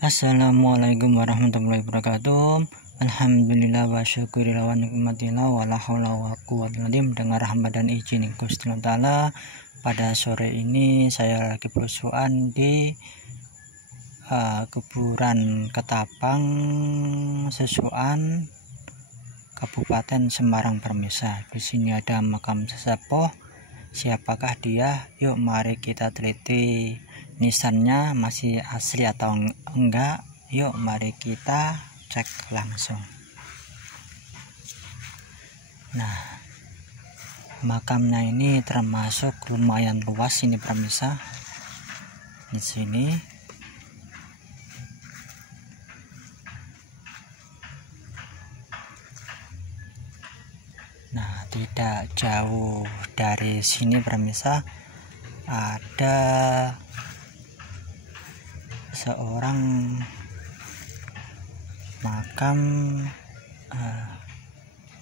Assalamualaikum warahmatullahi wabarakatuh. Alhamdulillah wa syukurillah wa nikmatillah wa la haula wa quwwata illa billah. Dengan rahmat dan izin Gusti Ta'ala, pada sore ini saya lagi berusukan di kuburan Ketapang Sesuan, Kabupaten Semarang Permisa. Di sini ada makam sesepuh. Siapakah dia? Yuk mari kita teliti nisannya masih asli atau enggak. Yuk mari kita cek langsung. Nah, makamnya ini termasuk lumayan luas ini pemirsa. Di sini nah, tidak jauh dari sini pemirsa ada seorang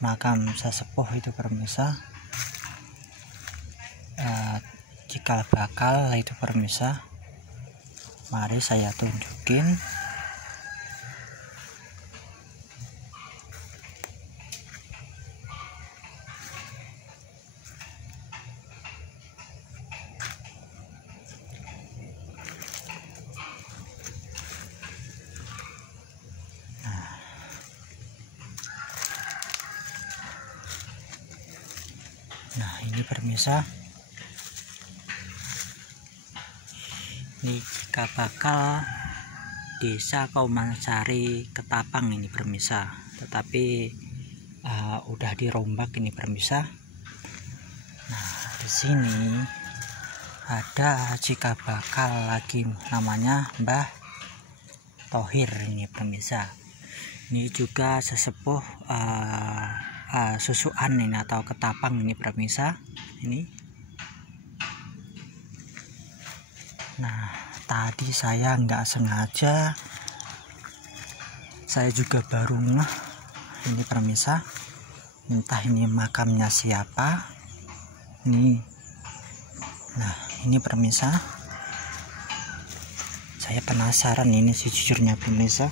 makam sesepuh itu pemirsa, cikal bakal itu pemirsa. Mari saya tunjukin. Nah, ini pemirsa, ini cikal bakal desa Kaumansari Ketapang ini pemirsa, tetapi udah dirombak ini pemirsa. Nah, di sini ada cikal bakal lagi namanya Mbah Thohir ini pemirsa. Ini juga sesepuh Susuan ini atau Ketapang ini pemirsa. Ini. Nah, tadi saya nggak sengaja, saya juga baru ngeh ini pemirsa. Entah ini makamnya siapa. Nih. Nah, ini pemirsa. Saya penasaran ini sejujurnya pemirsa.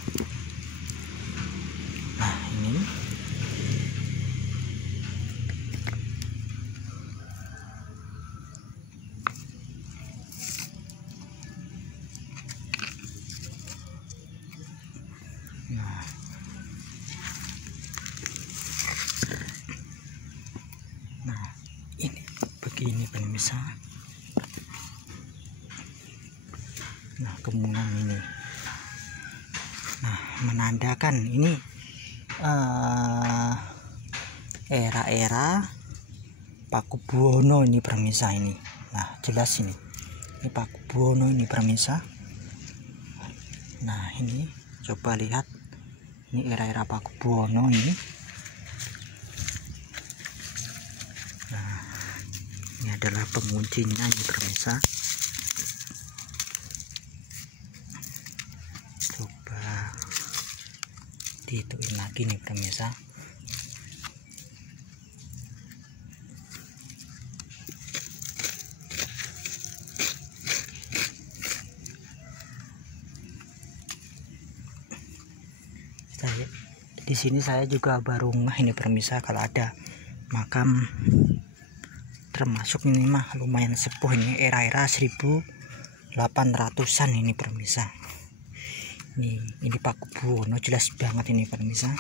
Nah, ini. Nah, ini begini pemirsa. Nah, kemudian ini. Nah, menandakan ini era-era Pakubuwono ini pemirsa ini. Nah, jelas ini. Ini Pakubuwono ini pemirsa. Nah, ini coba lihat. Ini era-era Pakubuwono ini. Nah, ini adalah penguncinya ini pemirsa. Coba dihitungin lagi nih pemirsa. Di sini saya juga baru ngeh ini pemirsa, kalau ada makam termasuk ini mah lumayan sepuh ini, era-era 1800-an ini pemirsa. Ini Pakubuwono jelas banget ini pemirsa.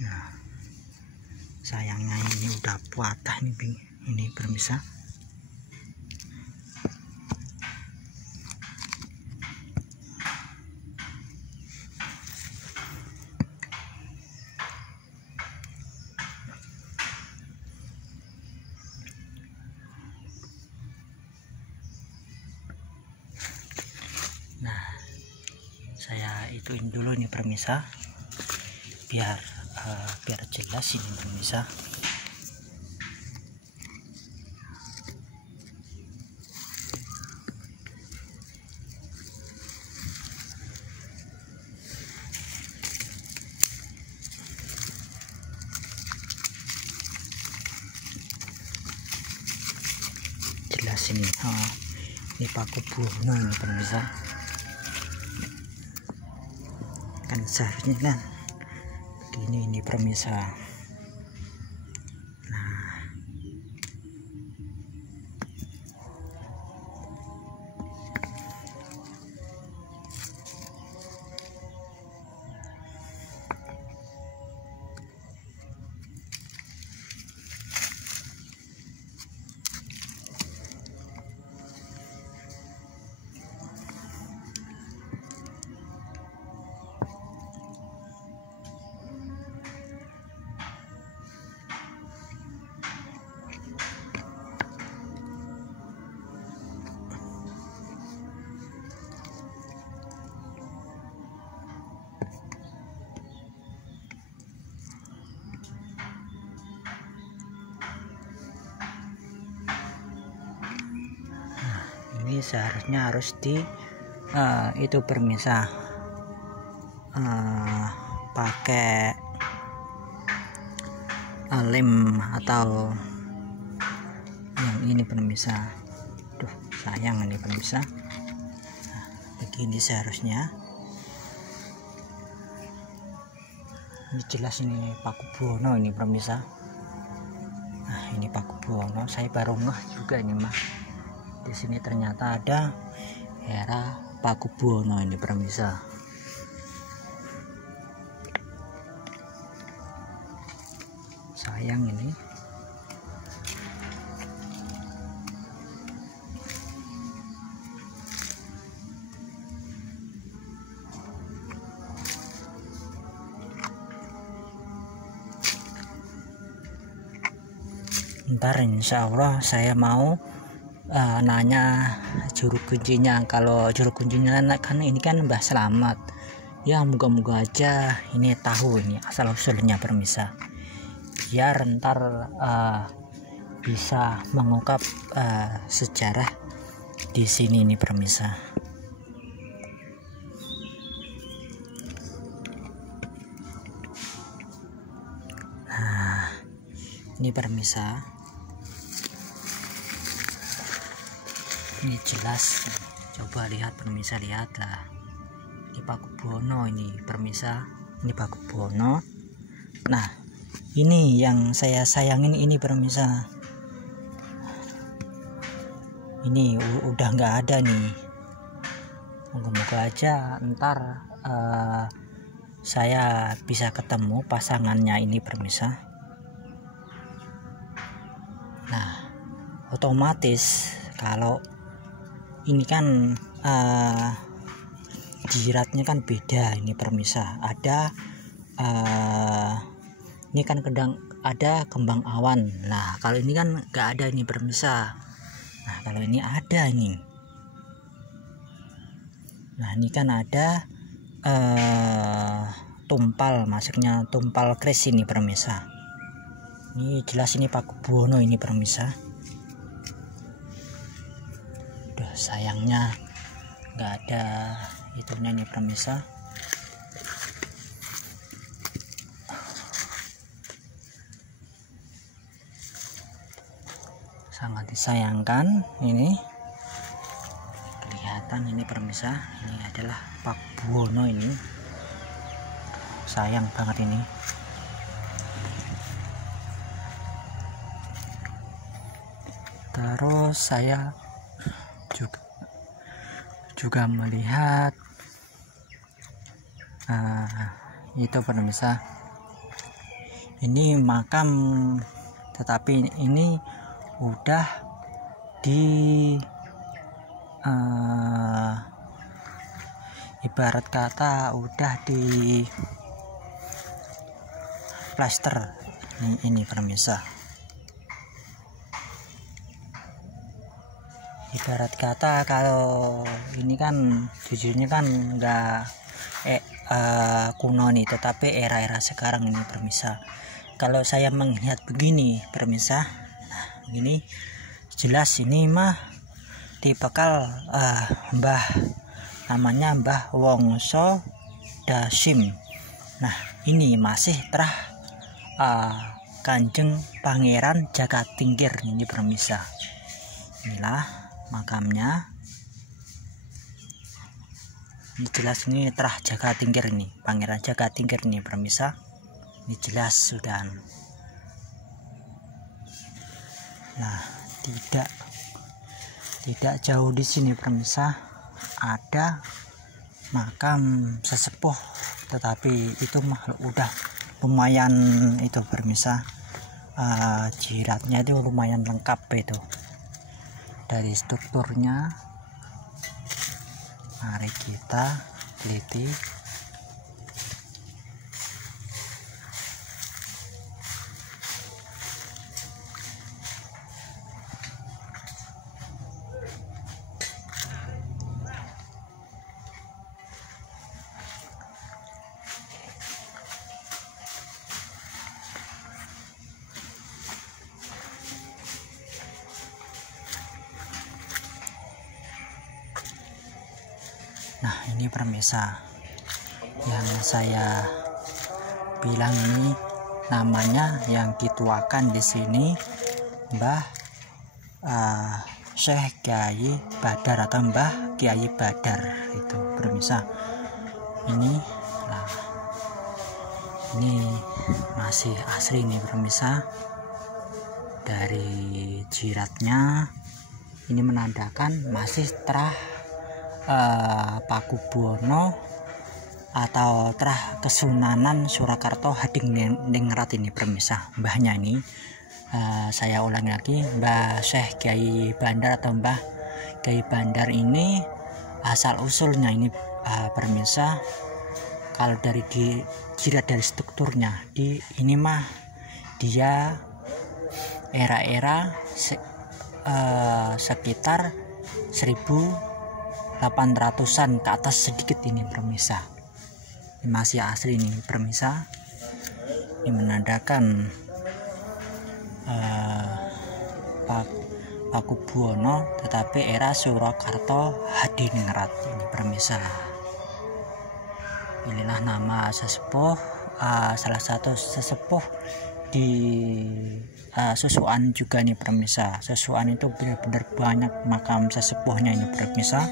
Nah, sayangnya ini udah patah ini pemirsa. Nah, saya ituin dulu nih pemirsa, biar jelas ini pemirsa. ini. Ini Paku Buwono ini pemirsa. Kan seharusnya kan begini ini pemirsa. Ini seharusnya harus di itu pemirsa, pakai lem atau yang ini pemirsa. Duh, sayang ini pemirsa. Nah, begini seharusnya. Ini jelas ini Paku Buwono ini pemirsa. Nah, ini Paku Buwono. Saya baru ngeh juga ini mah. Di sini ternyata ada era Paku Buwono ini pemirsa. Sayang ini. Ntar insya Allah saya mau nanya juru kuncinya. Kalau juru kuncinya kan ini kan Mbah Slamet ya, moga-moga aja ini tahu ini asal usulnya pemirsa, biar ntar bisa mengungkap sejarah di sini nih pemirsa. Nah, ini pemirsa. Ini jelas, coba lihat pemirsa, lihatlah ini Paku Buwono ini pemirsa, ini Paku Buwono. Nah, ini yang saya sayangin ini pemirsa, ini udah nggak ada nih. Moga-moga aja ntar saya bisa ketemu pasangannya ini pemirsa. Nah, otomatis kalau ini kan jiratnya kan beda ini pemirsa. Ada ini kan ada kembang awan. Nah, kalau ini kan nggak ada ini pemirsa. Nah, kalau ini ada ini. Nah, ini kan ada tumpal, maksudnya tumpal kris ini pemirsa. Ini jelas ini Paku Buwono ini pemirsa. Sayangnya nggak ada itunya nih pemirsa. Sangat disayangkan ini. Kelihatan ini pemirsa, ini adalah Paku Buwono ini. Sayang banget ini. Terus saya juga melihat itu pemirsa, ini makam, tetapi ini udah di ibarat kata udah di plaster ini pemirsa. Ibarat kata kalau ini kan jujurnya kan enggak kuno nih, tetapi era-era sekarang ini pemirsa. Kalau saya melihat begini pemirsa, nah begini jelas ini mah tipikal Mbah, namanya Mbah Wongso Dasim. Nah, ini masih terah Kanjeng Pangeran Jakatingkir ini pemirsa. Inilah makamnya. Ini jelas ini Trah Jagatingkir nih, Pangeran Jagatingkir nih pemirsa. Ini jelas sudah. Nah, tidak jauh di sini pemirsa ada makam sesepuh, tetapi itu udah lumayan itu pemirsa. Jiratnya itu lumayan lengkap itu dari strukturnya. Mari kita teliti. Nah, ini pemirsa yang saya bilang, ini namanya yang dituakan di sini Mbah Syekh Kiai Badar atau Mbah Kiai Badar itu pemirsa. Ini masih asli nih pemirsa. Dari jiratnya ini menandakan masih Trah Pakubuwono atau Trah Kesunanan Surakarta Hadiningrat ini pemirsa. Mbahnya ini saya ulangi lagi, Mbah Syekh Kiai Bandar atau Mbah Kiai Bandar ini asal usulnya ini pemirsa. Kalau dari jirat dari strukturnya ini mah dia era-era sekitar 1800-an ke atas sedikit ini pemirsa. Ini masih asli nih pemirsa. Ini menandakan Pakubuwono tetapi era Surakarta Hadiningrat ini pemirsa. Inilah nama sesepuh, salah satu sesepuh di Susuan juga nih pemirsa. Susuan itu benar-benar banyak makam sesepuhnya ini pemirsa.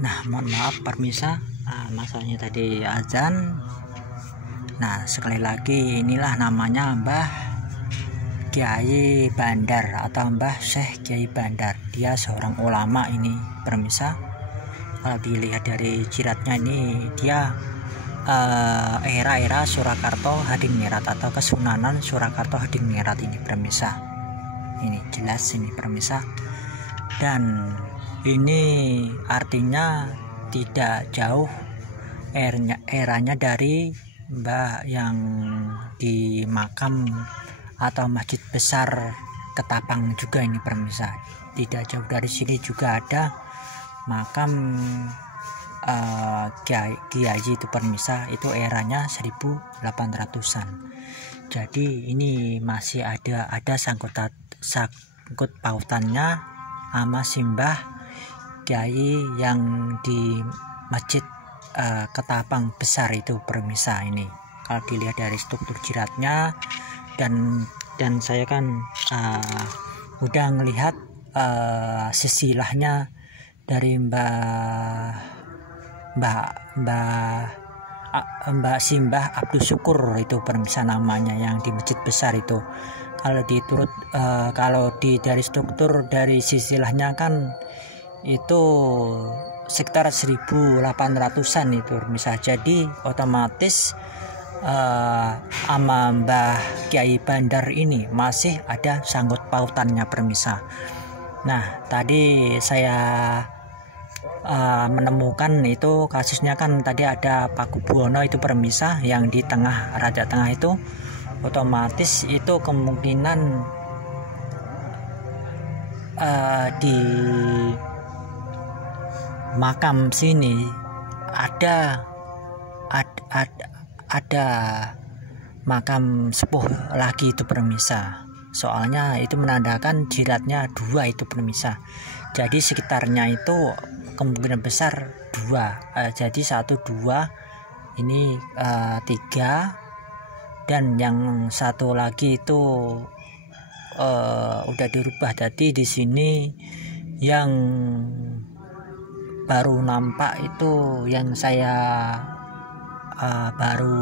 Nah, mohon maaf permisa, masalahnya tadi azan. Nah, sekali lagi inilah namanya Mbah Kiai Bandar atau Mbah Syekh Kiai Bandar. Dia seorang ulama ini permisa. Kalau dilihat dari jiratnya ini dia era Surakarta Hadingrat atau Kesunanan Surakarta Hadingrat ini permisa. Ini jelas ini permisa. Dan ini artinya tidak jauh eranya dari Mbah yang di makam atau masjid besar Ketapang juga ini permisa. Tidak jauh dari sini juga ada makam Kiai itu permisa, itu eranya 1800-an. Jadi ini masih ada sangkut pautannya sama Simbah Kiai yang di masjid Ketapang besar itu permisa. Ini kalau dilihat dari struktur jiratnya dan saya kan udah ngelihat sesilahnya dari Mbak Simbah Abdul Syukur itu permisa namanya, yang di masjid besar itu. Kalau diturut kalau dari struktur dari sisilahnya kan itu sekitar 1800-an itu permisa. Jadi otomatis sama Mbah Kiai Bandar ini masih ada sangkut pautannya permisa. Nah, tadi saya menemukan itu kasusnya kan tadi ada Paku Buwono itu permisa yang di tengah Raja Tengah itu, otomatis itu kemungkinan di makam sini ada makam sepuh lagi itu permisa. Soalnya itu menandakan jiratnya 2 itu permisa. Jadi sekitarnya itu kemungkinan besar 2. Jadi 1, 2 ini 3, dan yang satu lagi itu udah dirubah. Jadi di sini yang baru nampak itu yang saya baru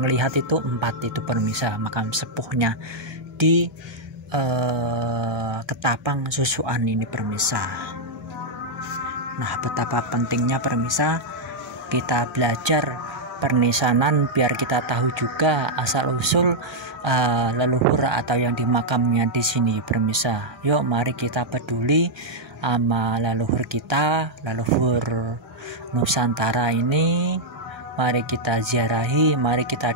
melihat itu 4 itu permisa, makam sepuhnya di Ketapang Susuan ini permisa. Nah, betapa pentingnya permisa kita belajar pernisanan biar kita tahu juga asal usul leluhur atau yang di makamnya di sini permisa. Yuk mari kita peduli sama leluhur kita, leluhur Nusantara ini. Mari kita ziarahi, mari kita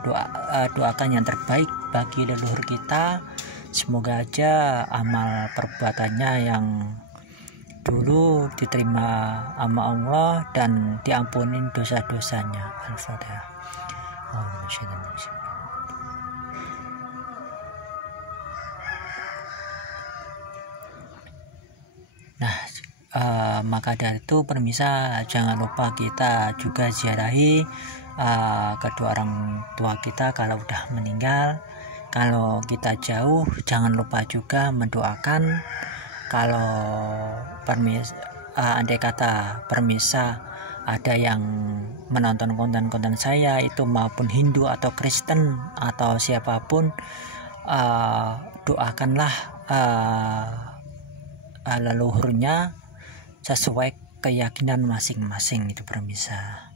doakan yang terbaik bagi leluhur kita. Semoga aja amal perbuatannya yang dulu diterima sama Allah dan diampunin dosa-dosanya. Al-Fatihah. Nah, maka dari itu permisa jangan lupa kita juga ziarahi kedua orang tua kita kalau udah meninggal. Kalau kita jauh jangan lupa juga mendoakan. Kalau andai kata permisa ada yang menonton konten-konten saya itu maupun Hindu atau Kristen atau siapapun, doakanlah leluhurnya sesuai keyakinan masing-masing itu permisa.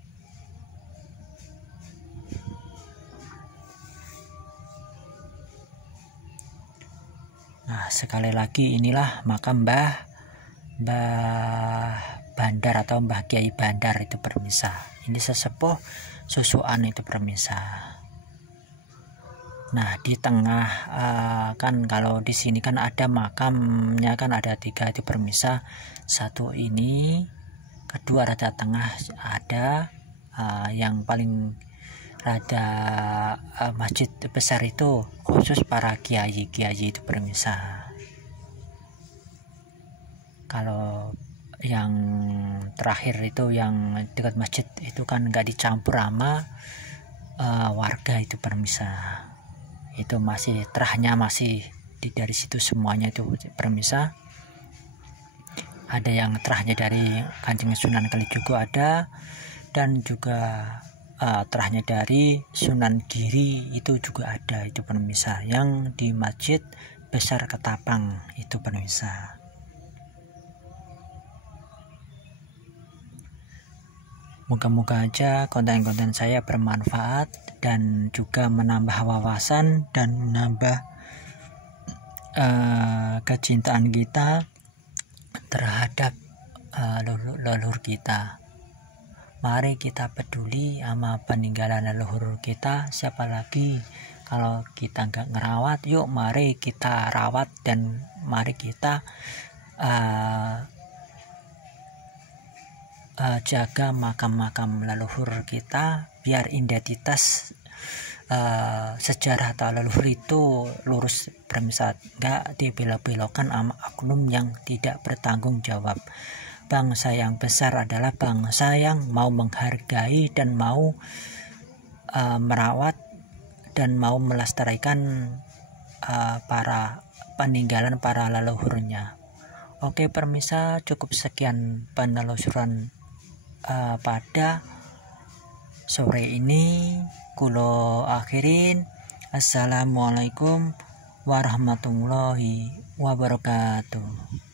Nah, sekali lagi inilah makam Mbah Bandar atau Mbah Kiai Bandar itu permisa. Ini sesepuh Susuan itu permisa. Nah, di tengah kan kalau di sini kan ada makamnya kan ada 3 itu permisa. 1 ini, kedua rada tengah ada, yang paling rada masjid besar itu khusus para kiai itu pemirsa. Kalau yang terakhir itu yang dekat masjid itu kan nggak dicampur sama warga itu pemirsa. Itu masih terahnya masih dari situ semuanya itu pemirsa. Ada yang terahnya dari Kanjeng Sunan Kalijogo ada, dan juga terahnya dari Sunan Giri itu juga ada itu pemirsa, yang di Masjid Besar Ketapang itu pemirsa. Moga-moga aja konten-konten saya bermanfaat dan juga menambah wawasan dan menambah kecintaan kita terhadap leluhur kita. Mari kita peduli sama peninggalan leluhur kita. Siapa lagi kalau kita nggak ngerawat, yuk mari kita rawat dan mari kita jaga makam-makam leluhur kita biar identitas sejarah atau leluhur itu lurus pemirsa, nggak dibelok-belokkan sama oknum yang tidak bertanggung jawab. Bangsa yang besar adalah bangsa yang mau menghargai dan mau merawat dan mau melestarikan para peninggalan para leluhurnya. Oke pemirsa, cukup sekian penelusuran pada sore ini. Kulo akhirin. Assalamualaikum warahmatullahi wabarakatuh.